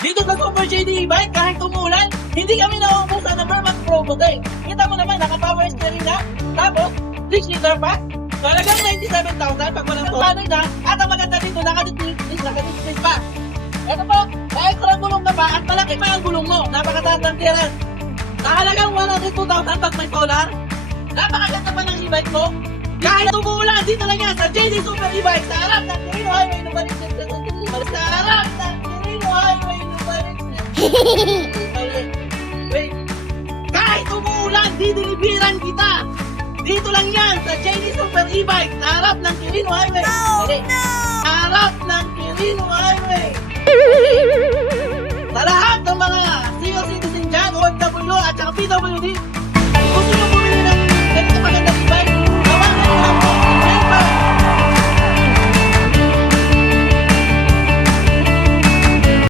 Dito sa Super JD e-bike, kahit umulan, hindi kami nauubusan ng Vermax Pro Model. Kita mo naman, naka-power steering na, tapos 6-liter pa. Talagang 97,000 pag walang tuhanay na, at ang maganda dito, naka-display pa. Ito po, may extra gulong na pa at malaki pa ang gulong mo. Napakataas ng clearance. Nakalagang 102,000 pag may solar. Napakaganda pa ng e-bike mo. Kahit umuulan, dito lang yan sa JD Super e-bike sa harap ng Quirino Highway no. 46. Sa harap ng Quirino Highway no. 46. Wait. Kahit umuulan, didilibiran kita. Dito lang yan sa JD Super e-bike sa harap ng Quirino Highway. Sa harap ng Quirino Highway. Sa lahat ng mga senior citizen dyan, OFW at saka PWD,